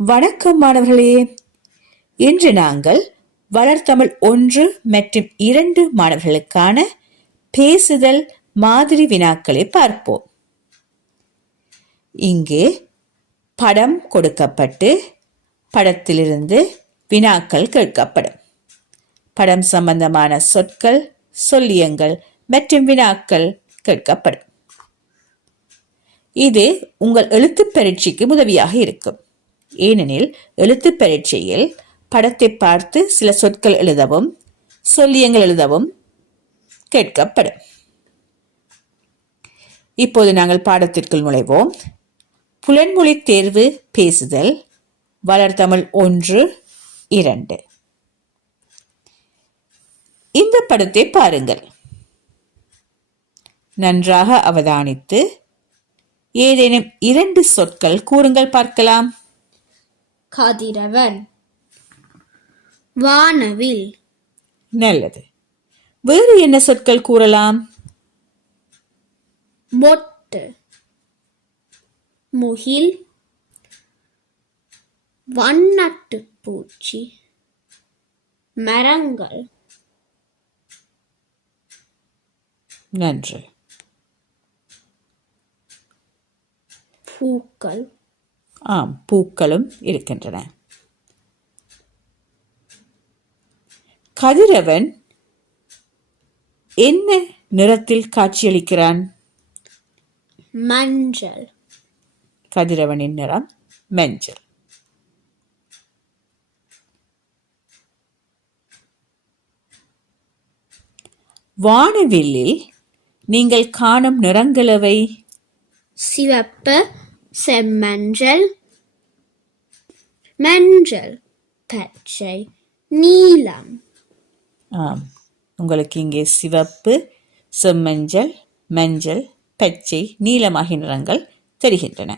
வணக்கம் மாணவர்களே. இன்று நாங்கள் வளர்தமிழ் 1 மற்றும் 2 மாணவர்களுக்கான பேசுதல் மாதிரி வினாக்களை பார்ப்போம். இங்கே படம் கொடுக்கப்பட்டு படத்திலிருந்து வினாக்கள் கேட்கப்படும். படம் சம்பந்தமான சொற்கள், சொல்லியங்கள் மற்றும் வினாக்கள் கேட்கப்படும். இது உங்கள் எழுத்து பரீட்சைக்கு உதவியாக இருக்கும். ஏனெனில் எழுத்து பரீட்சையில் படத்தை பார்த்து சில சொற்கள் எழுதவும் சொல்லியங்கள் எழுதவும் கேட்கப்படும். இப்போது நாங்கள் பாடத்திற்குள் நுழைவோம். புலன்மொழி தேர்வு பேசுதல் வளர்தமிழ் 1, 2. இந்த படத்தை பாருங்கள். நன்றாக அவதானித்து ஏதேனும் 2 சொற்கள் கூறுங்கள் பார்க்கலாம். கதிரவன், வானவில். நல்லது. வேறு என்ன சொற்கள் கூறலாம்? மொட்டு, முகில், வண்ணட்டு பூச்சி, மரங்கள். நன்று. பூக்கள். ஆம், பூக்களும் இருக்கின்றன. கதிரவன் என்ன நிறத்தில் காட்சியளிக்கிறான்? மஞ்சள். கதிரவனின் நிறம் மஞ்சள். வானவில்லில் நீங்கள் காணும் நிறங்களவை? சிவப்பு, செம்மஞ்சள், மஞ்சள், பச்சை, நீலம். ஆம், உங்களுக்கு இங்கே சிவப்பு, செம்மஞ்சள், மஞ்சள், பச்சை, நீலம் ஆகிய நிறங்கள் தெரிகின்றன.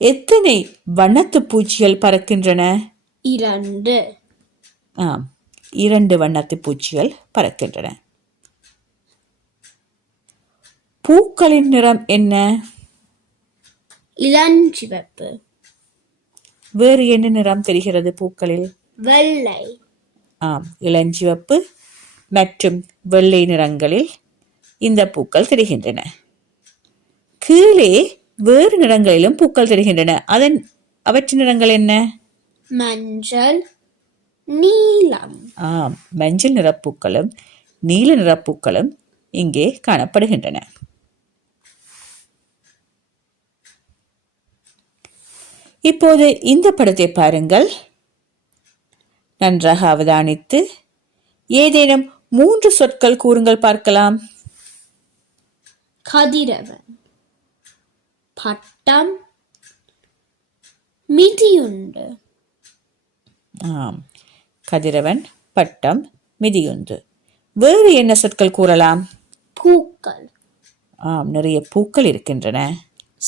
எத்தனை வண்ணத்து பூச்சிகள் பறக்கின்றன? 2. ஆம், 2 வண்ணத்து பூச்சிகள் பறக்கின்றன. பூக்களின் நிறம் என்ன? இளஞ்சிவப்பு. வேறு என்ன நிறம் தெரிகிறது பூக்களில்? வெள்ளை. ஆம், இளஞ்சிவப்பு மற்றும் வெள்ளை நிறங்களில் இந்த பூக்கள் தெரிகின்றன. கீழே வேறு நிறங்களிலும் பூக்கள் தெரிகின்றன. அவற்றின் நிறங்கள் என்ன? மஞ்சள், நீலம். ஆம், மஞ்சள் நிறப்பூக்களும் நீல நிறப்பூக்களும் இங்கே காணப்படுகின்றன. இப்போது இந்த படத்தை பாருங்கள். நன்றாக அவதானித்து ஏதேனும் 3 சொற்கள் கூறுங்கள் பார்க்கலாம். கதிரவன், பட்டம், மிதியுண்டு. ஆம், கதிரவன், பட்டம், மிதியுண்டு. வேறு என்ன சொற்கள் கூறலாம்? பூக்கள். ஆம், நிறைய பூக்கள் இருக்கின்றன.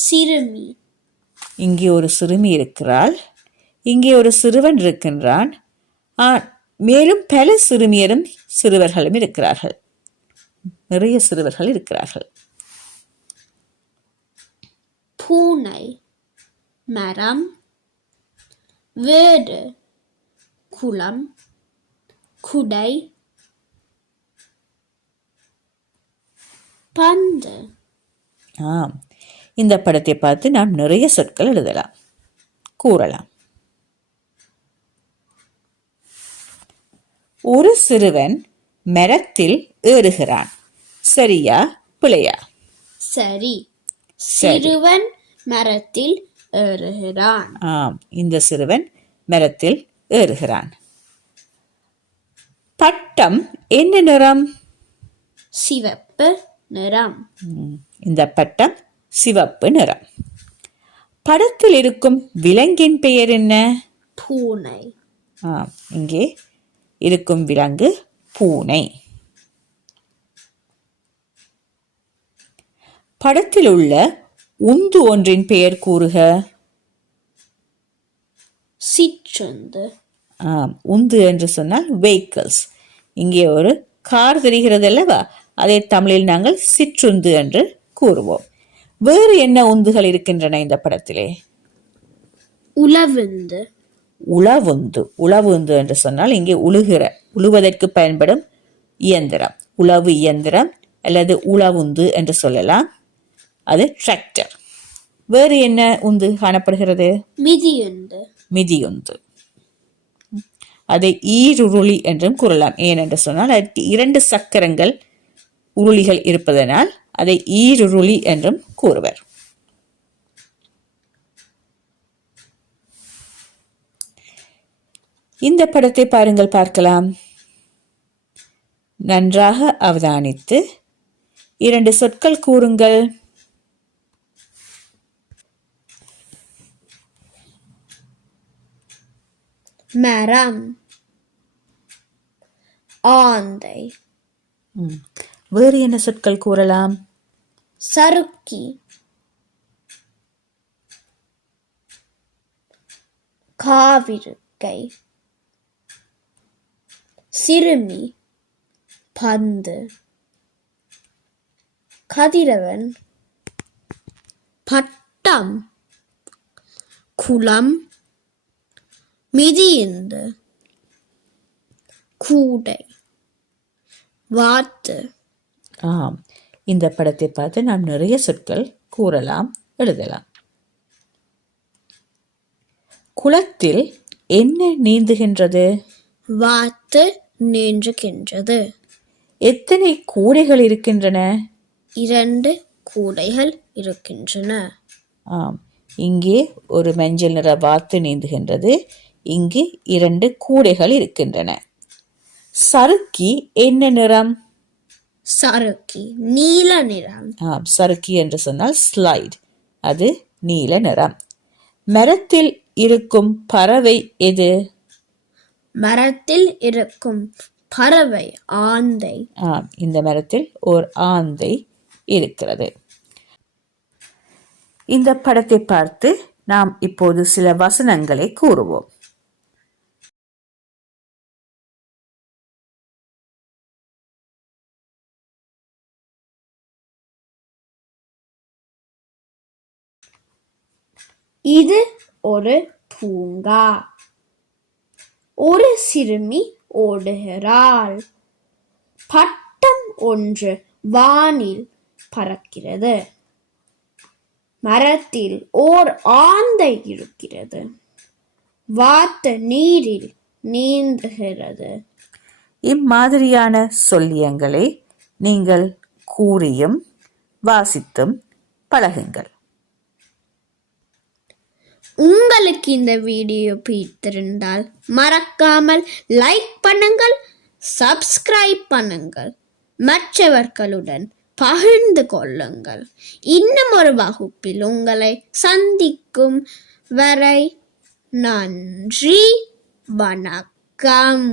சிறுமி. இங்கே ஒரு சிறுமி இருக்கிறாள். இங்கே ஒரு சிறுவன் இருக்கின்றான். மேலும் பல சிறுமியரும் சிறுவர்களும் இருக்கிறார்கள். நிறைய சிறுவர்கள் இருக்கிறார்கள். பூனை, மரம், வீடு, குளம், குடை, பந்து. ஆம், இந்த படத்தை பார்த்து நாம் நிறைய சொற்கள் எழுதலாம், கூறலாம். ஒரு சிறுவன் மரத்தில் ஏறுகிறான். சரியா பிழையா? சரி. சிறுவன் மரத்தில் ஏறுகிறான். ஆம், இந்த சிறுவன் மரத்தில் ஏறுகிறான். பட்டம் என்ன நிறம்? சிவப்பு நிறம். இந்த பட்டம் சிவப்பு நிறம். படத்தில் இருக்கும் விலங்கின் பெயர் என்ன? பூனை. ஆம், இங்கே இருக்கும் விலங்கு பூனை. படத்தில் உள்ள உந்து ஒன்றின் பெயர் கூறுக. சிற்றுந்து. ஆம், உந்து என்று சொன்னால் வெஹிக்கிள்ஸ். இங்கே ஒரு கார் தெரிகிறது அல்லவா, அதை தமிழில் நாங்கள் சிற்றுந்து என்று கூறுவோம். வேறு என்ன உந்துகள் இருக்கின்றன இந்த படத்திலே? உலவுந்து. உழவுந்து. உழவுந்து என்று சொன்னால் இங்கே உழுவதற்கு பயன்படும் இயந்திரம், உழவு இயந்திரம் அல்லது உழவுந்து என்று சொல்லலாம். அது டிராக்டர். வேறு என்ன உந்து காணப்படுகிறது? மிதியுந்து. மிதியுந்து. அதை ஈருருளி என்றும் கூறலாம். ஏனென்று சொன்னால் அதற்கு 2 சக்கரங்கள் உருளிகள் இருப்பதனால் அதை ஈருருளி என்றும் கூறுவர். இந்த படத்தை பாருங்கள், பார்க்கலாம். நன்றாக அவதானித்து 2 சொற்கள் கூறுங்கள். மரம், ஆந்தை. வேறு என்ன சொற்கள் கூறலாம்? சறுக்கி, காவிருக்கை, சிறுமி, பந்து, கதிரவன், பட்டம், குளம், மிதியுந்து, கூடை, வாத்து. ஆம், இந்த படத்தை பார்த்து நாம் நிறைய சொற்கள் கூறலாம், எழுதலாம். குளத்தில் என்ன நீந்துகின்றது? வாத்து நீந்துகின்றது. எத்தனை கூடைகள் இருக்கின்றன? 2 கூடைகள் இருக்கின்றன. ஆம், இங்கே ஒரு மஞ்சள் நிற வாத்து நீந்துகின்றது. இங்கு 2 கூடைகள் இருக்கின்றன. சறுக்கி என்ன நிறம்? சறுக்கி நீல நிறம். சறுக்கி என்று சொன்னால் ஸ்லைட், அது நீல நிறம். மரத்தில் இருக்கும் பறவை எது? மரத்தில் இருக்கும் பறவை ஆந்தை. இந்த மரத்தில் ஓர் ஆந்தை இருக்கிறது. இந்த படத்தை பார்த்து நாம் இப்போது சில வசனங்களை கூறுவோம். இது ஒரு பூங்கா. ஒரு சிறுமி ஓடுகிறாள். பட்டம் ஒன்று வானில் பறக்கிறது. மரத்தில் ஓர் ஆந்தை இருக்கிறது. வாத்து நீரில் நீந்துகிறது. இம்மாதிரியான சொல்லியங்களை நீங்கள் கூறியும் வாசித்தும் பழகுங்கள். உங்களுக்கு இந்த வீடியோ பிடித்திருந்தால் மறக்காமல் லைக் பண்ணுங்கள், சப்ஸ்கிரைப் பண்ணுங்கள், மற்றவர்களுடன் பகிர்ந்து கொள்ளுங்கள். இன்னும் ஒரு வகுப்பில் உங்களை சந்திக்கும் வரை நன்றி, வணக்கம்.